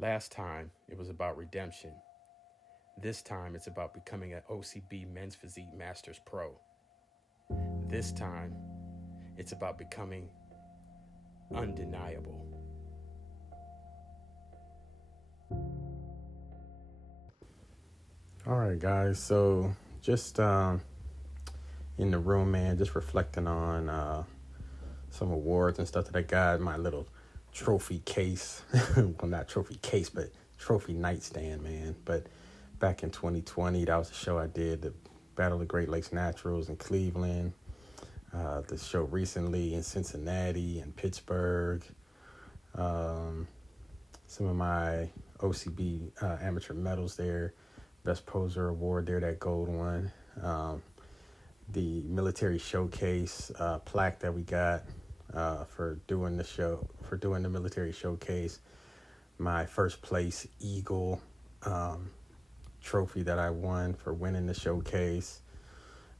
Last time, it was about redemption. This time, it's about becoming an OCB Men's Physique Masters Pro. This time, it's about becoming undeniable. All right, guys. So just in the room, man, just reflecting on some awards and stuff that I got in my little trophy case. Well, not trophy case, but trophy nightstand, man. But back in 2020, that was a show I did, the Battle of the Great Lakes Naturals in Cleveland. The show recently in Cincinnati and Pittsburgh. Some of my OCB amateur medals there. Best Poser Award there, that gold one. The military showcase plaque that we got for doing the military showcase. My first place Eagle trophy that I won for winning the showcase.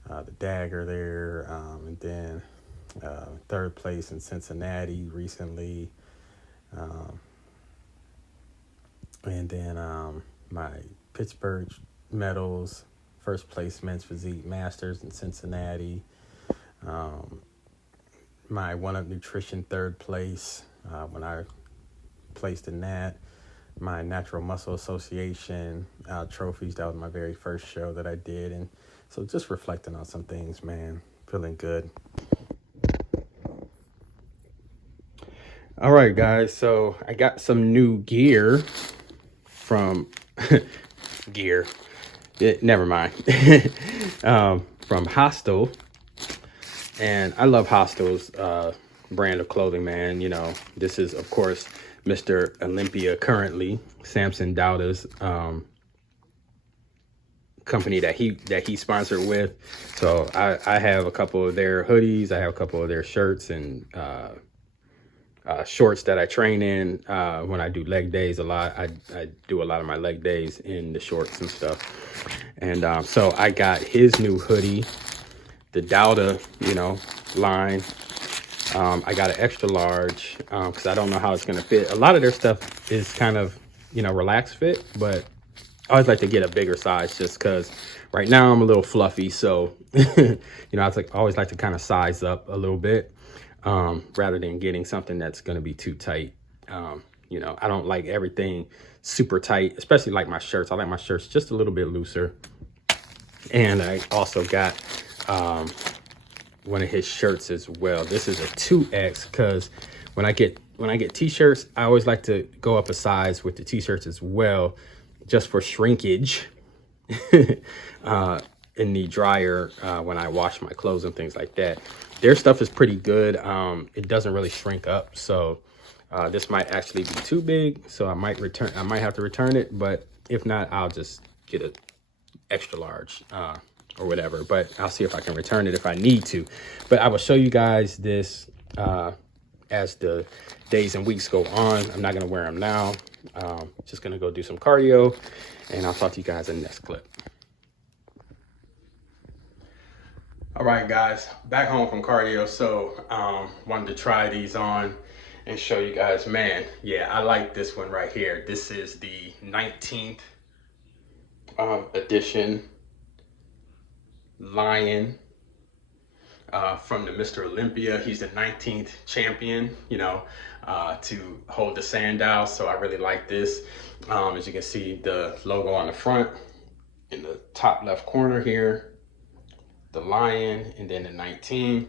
The dagger there, and then third place in Cincinnati recently. And then my Pittsburgh medals, first place Men's Physique Masters in Cincinnati. My One Up Nutrition third place when I placed in that. My Natural Muscle Association trophies, that was my very first show that I did. And so just reflecting on some things, man, feeling good. All right, guys, so I got some new gear from never mind. From Hostel. And I love Hostel's brand of clothing, man. You know, this is, of course, Mr. Olympia currently, Samson Dowda's company that he sponsored with. So I have a couple of their hoodies. I have a couple of their shirts and shorts that I train in when I do leg days a lot. I do a lot of my leg days in the shorts and stuff. And so I got his new hoodie, the Dowda, line. I got an extra large because I don't know how it's going to fit. A lot of their stuff is kind of, relaxed fit, but I always like to get a bigger size just because right now I'm a little fluffy. So, I always like to kind of size up a little bit rather than getting something that's going to be too tight. I don't like everything super tight, especially like my shirts. I like my shirts just a little bit looser. And I also got one of his shirts as well. This is a 2X because when I get t-shirts, I always like to go up a size with the t-shirts as well, just for shrinkage in the dryer when I wash my clothes and things like that. Their stuff is pretty good. It doesn't really shrink up, so this might actually be too big, so I might have to return it, but if not, I'll just get an extra large or whatever, but I'll see if I can return it if I need to. But I will show you guys this as the days and weeks go on. I'm not going to wear them now. Just going to go do some cardio, and I'll talk to you guys in the next clip. All right, guys, back home from cardio. So wanted to try these on and show you guys, man. Yeah, I like this one right here. This is the 19th edition Lion from the Mr. Olympia. He's the 19th champion, to hold the Sandow. So I really like this. As you can see, the logo on the front in the top left corner here, the lion, and then the 19.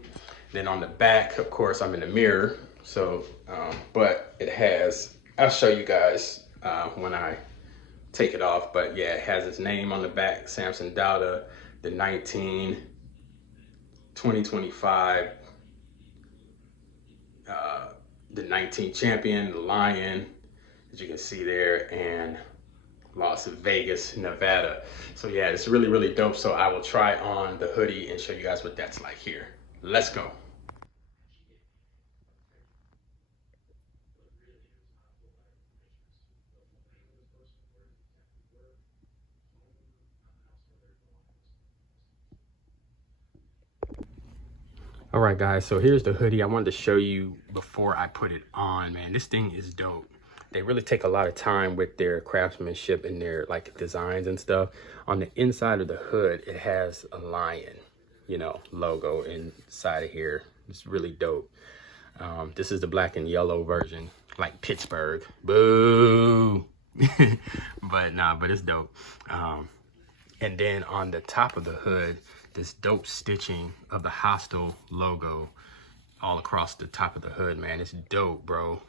Then on the back, of course, I'm in the mirror. So, but it has, I'll show you guys when I take it off. But yeah, it has his name on the back, Samson Dowda, the 2025, the 19th champion, the lion, as you can see there, and Las Vegas, Nevada. So yeah, it's really, really dope. So I will try on the hoodie and show you guys what that's like here. Let's go. All right, guys, so here's the hoodie. I wanted to show you before I put it on, man. This thing is dope. they really take a lot of time with their craftsmanship and their like designs and stuff. On the inside of the hood, it has a lion, you know, logo inside of here. It's really dope. This is the black and yellow version, like Pittsburgh. Boo! But nah, but it's dope. And then on the top of the hood, this dope stitching of the Hostel logo all across the top of the hood, man. It's dope, bro.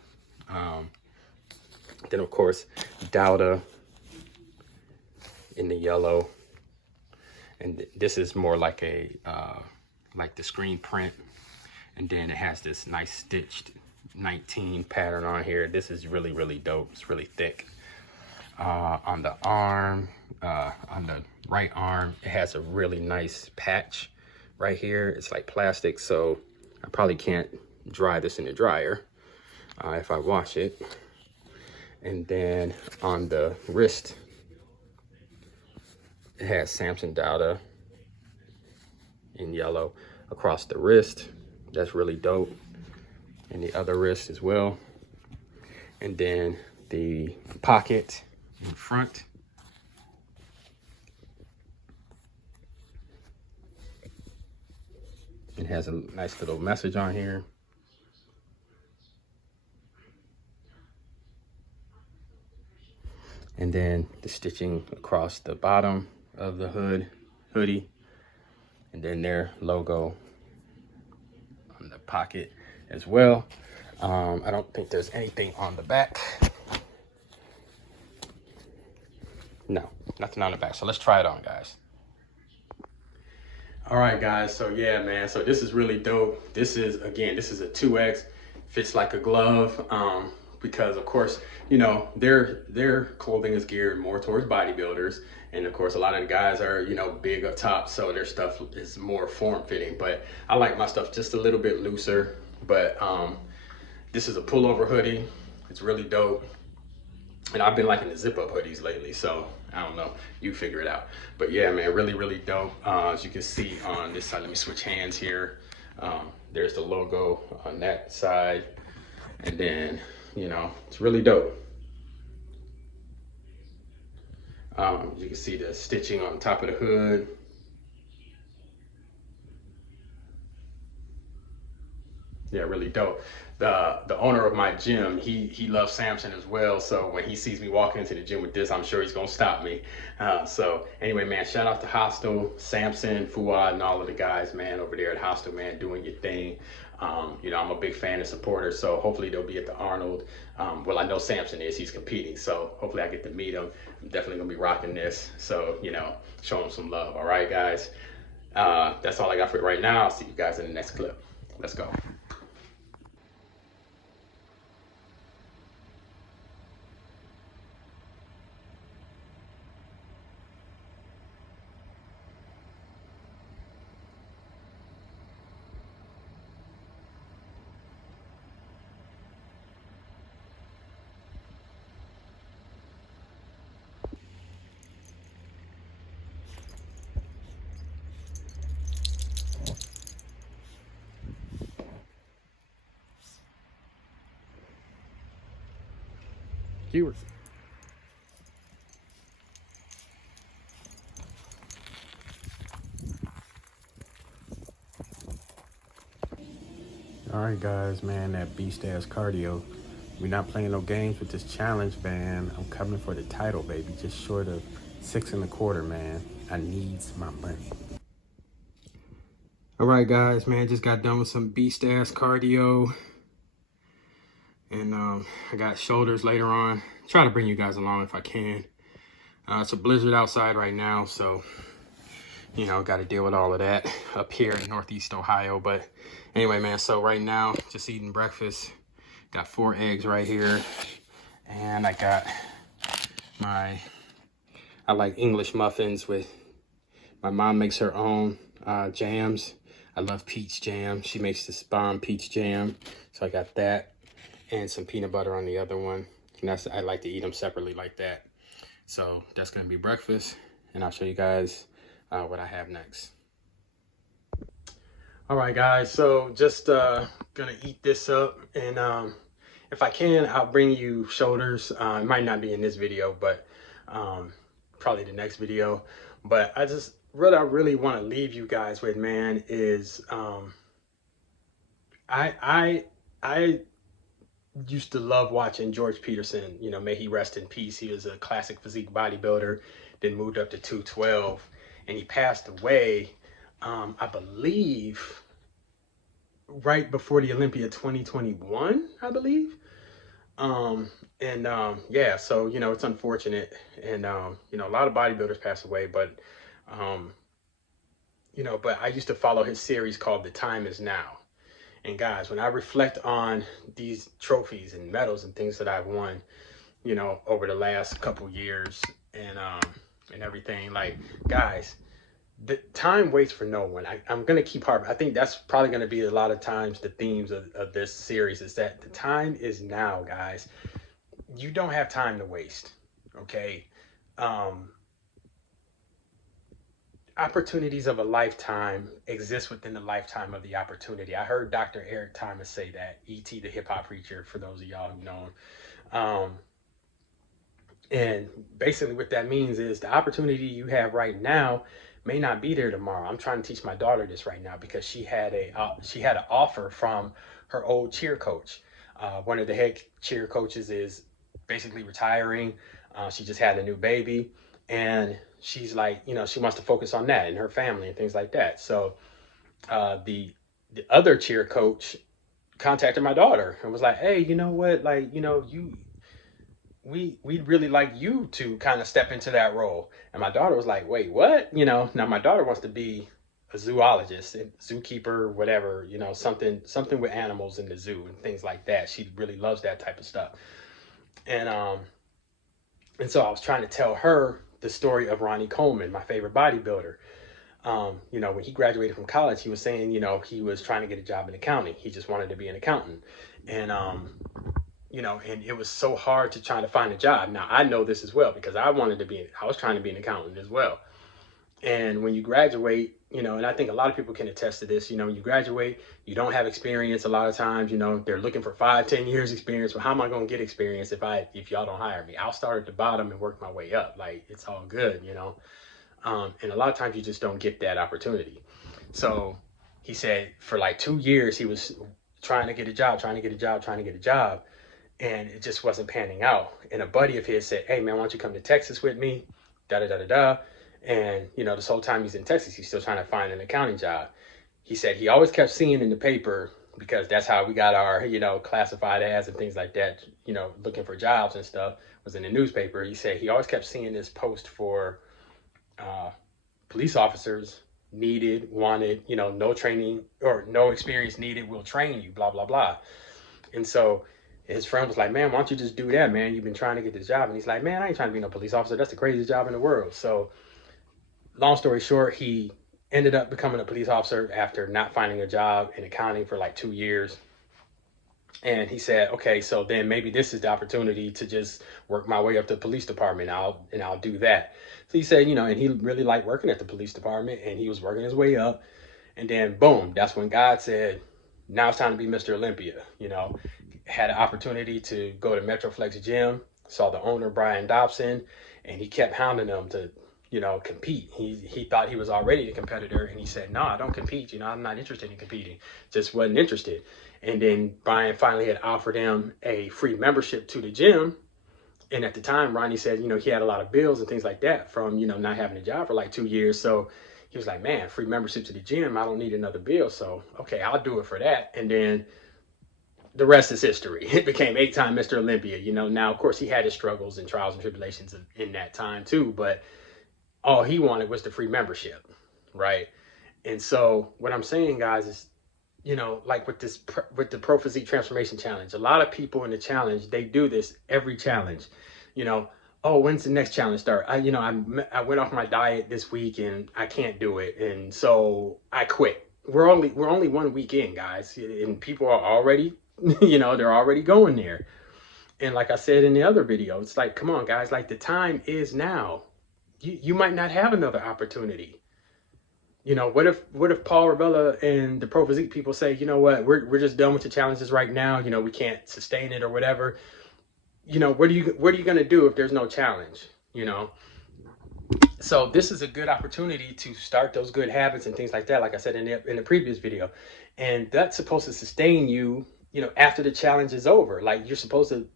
Then of course, Dauda in the yellow. And this is more like a, like the screen print. And then it has this nice stitched 19 pattern on here. This is really, really dope. It's really thick. On the arm, on the right arm, it has a really nice patch right here. It's like plastic, so I probably can't dry this in the dryer if I wash it. And then on the wrist, it has Samson Dauda in yellow across the wrist. That's really dope. And the other wrist as well. And then the pocket in front. It has a nice little message on here. And then the stitching across the bottom of the hoodie. And then their logo on the pocket as well. I don't think there's anything on the back. No, nothing on the back. So let's try it on, guys. All right, guys. So yeah, man. So this is really dope. This is, again, this is a 2X. Fits like a glove. Because of course, you know, their clothing is geared more towards bodybuilders. And of course, a lot of the guys are, you know, big up top. So their stuff is more form fitting. But I like my stuff just a little bit looser. But this is a pullover hoodie. It's really dope. And I've been liking the zip up hoodies lately, so I don't know, you figure it out. But yeah, man, really, really dope. As you can see on this side, let me switch hands here. There's the logo on that side. And then, you know, it's really dope. You can see the stitching on top of the hood. Yeah, really dope. The owner of my gym, he loves Samson as well. So when he sees me walking into the gym with this, I'm sure he's gonna stop me. So anyway, man, shout out to Hostel, Samson, Fuad, and all of the guys, man, over there at Hostel, man, doing your thing. You know, I'm a big fan and supporter, so hopefully they'll be at the Arnold. Well, I know Samson is, he's competing, so hopefully I get to meet him. I'm definitely gonna be rocking this. So, you know, show him some love. All right, guys. That's all I got for you right now. I'll see you guys in the next clip. Let's go. Viewers. All right, guys, man, that beast ass cardio. We're not playing no games with this challenge, man. I'm coming for the title, baby. Just short of 6 1/4, man. I needs my money. All right, guys, man, just got done with some beast ass cardio. And I got shoulders later on. Try to bring you guys along if I can. It's a blizzard outside right now, so, you know, got to deal with all of that up here in Northeast Ohio. But anyway, man, so right now, just eating breakfast. Got 4 eggs right here. And I got I like English muffins with, my mom makes her own jams. I love peach jam. She makes this bomb peach jam. So I got that. And some peanut butter on the other one. And I like to eat them separately like that. So that's gonna be breakfast, and I'll show you guys what I have next. All right, guys, so just gonna eat this up, and if I can, I'll bring you shoulders. It might not be in this video, but probably the next video. But I just what I really want to leave you guys with, man, is I I I used to love watching George Peterson. You know, may he rest in peace. He was a classic physique bodybuilder, then moved up to 212, and he passed away, I believe, right before the Olympia 2021, I believe. Yeah, so you know, it's unfortunate, and you know, a lot of bodybuilders pass away, but um, you know, but I used to follow his series called The Time Is Now. And guys, when I reflect on these trophies and medals and things that I've won, you know, over the last couple years and everything, like guys, the time waits for no one. I'm gonna keep harping. I think that's probably gonna be a lot of times the themes of this series is that the time is now, guys. You don't have time to waste. Okay. Um, Opportunities of a lifetime exist within the lifetime of the opportunity. I heard Dr. Eric Thomas say that, E.T. the hip hop preacher, for those of y'all who know him. And basically what that means is the opportunity you have right now may not be there tomorrow. I'm trying to teach my daughter this right now because she had an offer from her old cheer coach. One of the head cheer coaches is basically retiring. She just had a new baby, and she's like, you know, she wants to focus on that and her family and things like that. So the other cheer coach contacted my daughter and was like, hey, you know what, like, you know, we'd really like you to kind of step into that role. And my daughter was like, wait, what? You know, now my daughter wants to be a zoologist, a zookeeper, whatever, you know, something with animals in the zoo and things like that. She really loves that type of stuff. And and so I was trying to tell her the story of Ronnie Coleman, my favorite bodybuilder. You know, when he graduated from college, he was saying, you know, he was trying to get a job in accounting. He just wanted to be an accountant. And you know, and it was so hard to try to find a job. Now I know this as well because I was trying to be an accountant as well. And when you graduate, you know, and I think a lot of people can attest to this, you know, when you graduate, you don't have experience a lot of times, you know, they're looking for 5, 10 years experience. Well, how am I going to get experience if y'all don't hire me? I'll start at the bottom and work my way up. Like, it's all good, you know? And a lot of times you just don't get that opportunity. So he said for like 2 years, he was trying to get a job, trying to get a job, trying to get a job. And it just wasn't panning out. And a buddy of his said, hey man, why don't you come to Texas with me? Da da da da da. And you know, this whole time he's in Texas, he's still trying to find an accounting job. He said he always kept seeing in the paper, because that's how we got our, you know, classified ads and things like that, you know, looking for jobs and stuff, was in the newspaper. He said he always kept seeing this post for police officers needed, wanted, you know, no training or no experience needed, we'll train you, blah blah blah. And so his friend was like, man, why don't you just do that, man? You've been trying to get this job. And he's like, man, I ain't trying to be no police officer. That's the craziest job in the world. So long story short, he ended up becoming a police officer after not finding a job in accounting for like 2 years. And he said, okay, so then maybe this is the opportunity to just work my way up to the police department. I'll do that. So he said, you know, and he really liked working at the police department, and he was working his way up. And then boom, that's when God said, now it's time to be Mr. Olympia. You know, had an opportunity to go to Metroflex Gym, saw the owner, Brian Dobson, and he kept hounding him to, you know, compete. He thought he was already a competitor, and he said, no, I don't compete. You know, I'm not interested in competing. Just wasn't interested. And then Brian finally had offered him a free membership to the gym. And at the time, Ronnie said, you know, he had a lot of bills and things like that from, you know, not having a job for like 2 years. So he was like, man, free membership to the gym, I don't need another bill. So, okay, I'll do it for that. And then the rest is history. It became 8-time Mr. Olympia. You know, now, of course, he had his struggles and trials and tribulations in that time too, but all he wanted was the free membership, right? And so what I'm saying, guys, is, you know, like with the Pro Physique Transformation Challenge, a lot of people in the challenge, they do this every challenge. You know, oh, when's the next challenge start? I went off my diet this week and I can't do it, and so I quit. We're only 1 week in, guys, and people are already, you know, they're already going there. And like I said in the other video, it's like, come on, guys, like the time is now. You might not have another opportunity. You know, what if Paul Revella and the Pro Physique people say, you know what, we're just done with the challenges right now. You know, we can't sustain it or whatever. You know, what are you gonna do if there's no challenge? You know, so this is a good opportunity to start those good habits and things like that. Like I said in the previous video, and that's supposed to sustain you. You know, after the challenge is over, like you're supposed to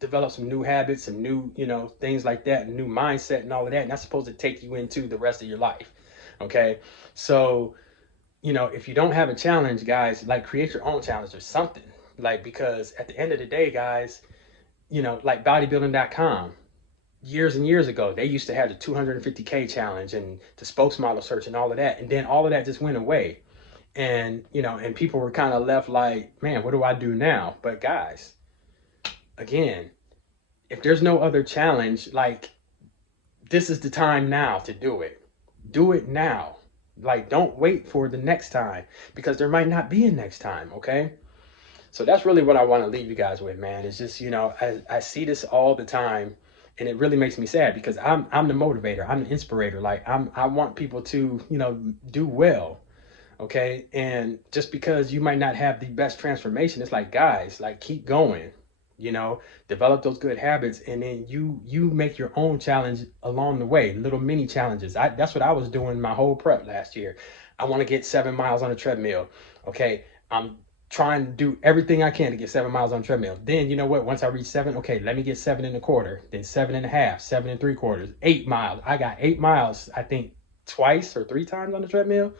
develop some new habits, some new, you know, things like that, new mindset and all of that. And that's supposed to take you into the rest of your life. Okay. So, you know, if you don't have a challenge, guys, like create your own challenge or something. Like, because at the end of the day, guys, you know, like bodybuilding.com, years and years ago, they used to have the 250K challenge and the spokesmodel search and all of that. And then all of that just went away. And, you know, and people were kind of left like, man, what do I do now? But guys, again, if there's no other challenge, like, this is the time now to do it. Do it now. Like, don't wait for the next time, because there might not be a next time. Okay. So that's really what I want to leave you guys with, man. It's just, you know, I see this all the time, and it really makes me sad, because I'm the motivator. I'm the inspirator. Like, I want people to, you know, do well. Okay. And just because you might not have the best transformation, it's like, guys, like, keep going, you know, develop those good habits, and then you make your own challenge along the way, little mini challenges. That's what I was doing my whole prep last year. I want to get 7 miles on a treadmill. Okay. I'm trying to do everything I can to get 7 miles on a treadmill. Then, you know what, once I reach 7, okay, let me get 7.25, then 7.5, 7.75, 8 miles. I got 8 miles, I think, twice or 3 times on the treadmill.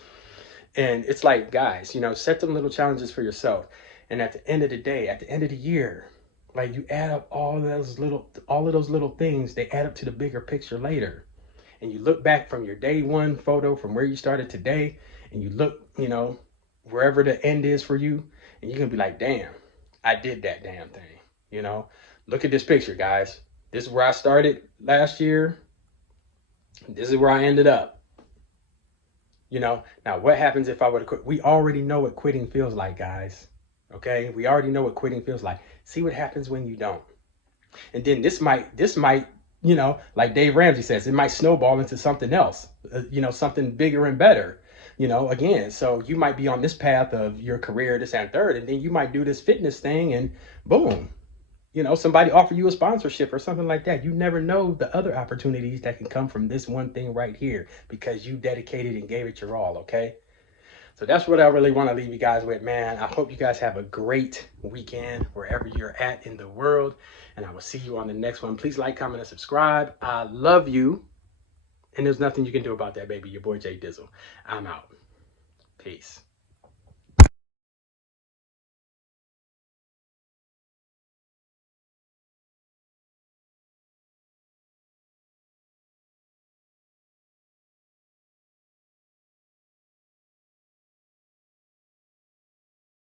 And it's like, guys, you know, set them little challenges for yourself. And at the end of the day, at the end of the year, like, you add up all of those little things, they add up to the bigger picture later. And you look back from your day one photo from where you started today, and you look, you know, wherever the end is for you, and you're gonna be like, damn, I did that damn thing. You know, look at this picture, guys. This is where I started last year. This is where I ended up. You know, now what happens if I were to quit? We already know what quitting feels like, guys. Okay, we already know what quitting feels like. See what happens when you don't. And then this might, you know, like Dave Ramsey says, it might snowball into something else, you know, something bigger and better, you know, again. So you might be on this path of your career, this and third, and then you might do this fitness thing, and boom, you know, somebody offer you a sponsorship or something like that. You never know the other opportunities that can come from this one thing right here, because you dedicated and gave it your all. Okay. So that's what I really want to leave you guys with, man. I hope you guys have a great weekend wherever you're at in the world. And I will see you on the next one. Please like, comment, and subscribe. I love you. And there's nothing you can do about that, baby. Your boy Jay Dizzle. I'm out. Peace.